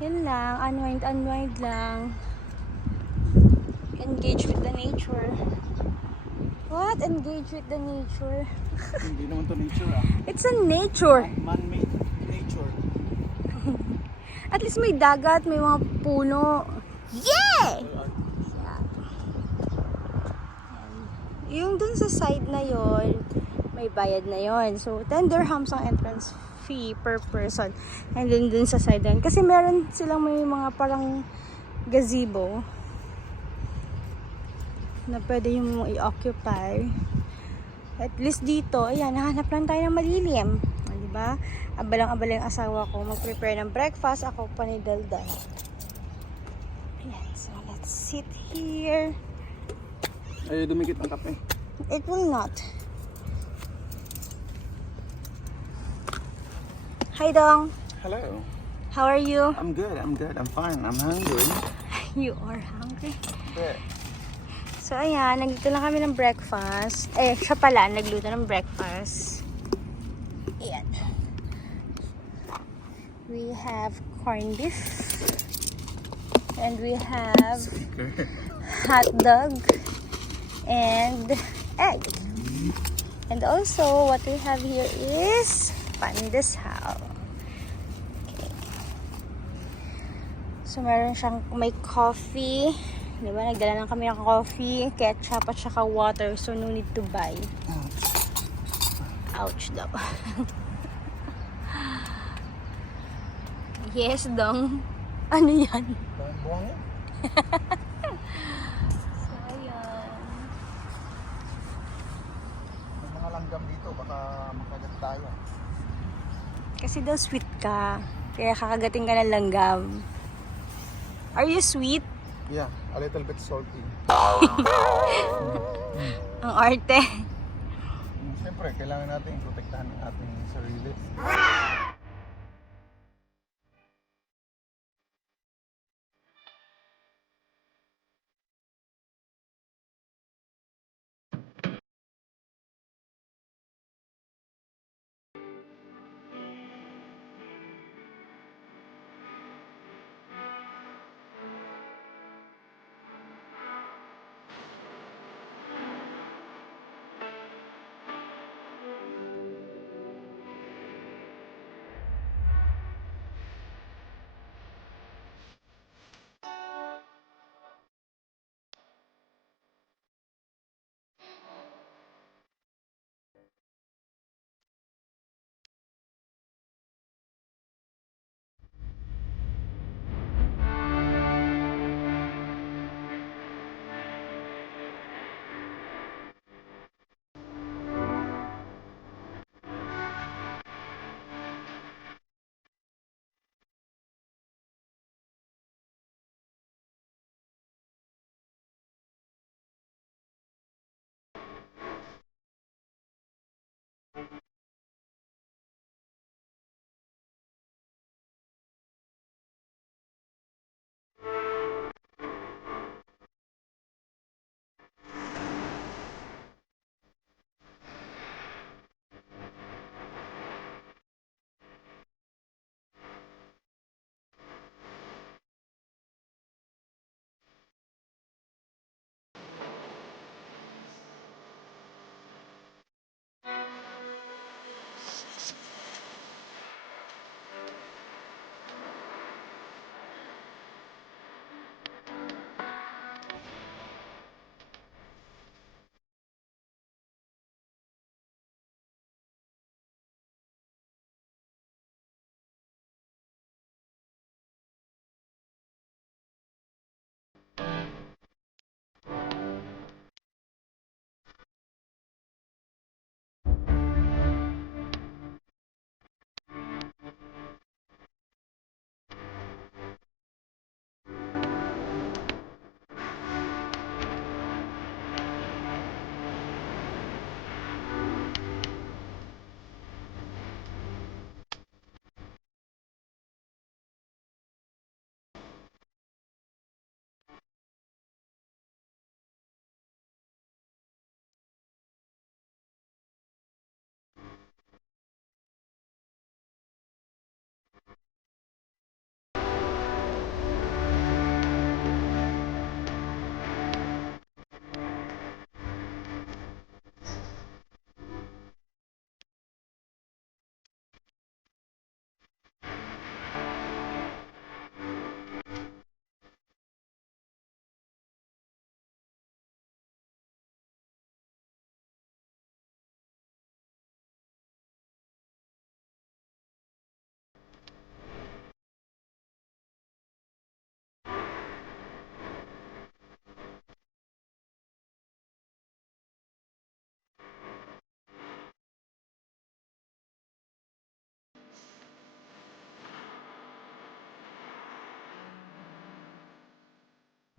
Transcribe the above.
Yun lang, unwind lang. Engage with the nature. What? Engage with the nature? Hindi naman to nature ah. It's a nature. Man-made nature. At least may dagat, may mga puno. Yeah! Yung dun sa side na yon, may bayad na yon. So, 10 dirhams ang entrance fee per person. And then dun sa side na yun. Kasi meron silang may mga parang gazebo na pwede yung i-occupy. At least dito, ayan, nahanap lang tayo ng malilim. Diba? Abalang-abala yung asawa ko. Mag-prepare ng breakfast. Ako pa ni Daldan. Ayan, so let's sit here. Ay, dumikit ang kape. It will not. Hi, Dong. Hello. How are you? I'm good. I'm fine. I'm hungry. You are hungry. Yeah. So, ayan, nagluto lang kami ng breakfast. Siya pala, nagluto ng breakfast. Ayan. We have corned beef. And we have hot dog. And egg. And also, what we have here is pandesal. Okay. So, meron siyang, may coffee. Diba? Nagdala lang kami ng coffee, ketchup, at saka water. So, no need to buy. Ouch daw. Yes, Dong. Ano yan? Buwang yan. So, ayan. May mga langgam dito. Baka makagat tayo. Kasi daw sweet ka. Kaya kakagating ka ng langgam. Are you sweet? Yeah, a little bit salty. Ang arte. Siyempre, kailangan natin protektahan ang ating sarili.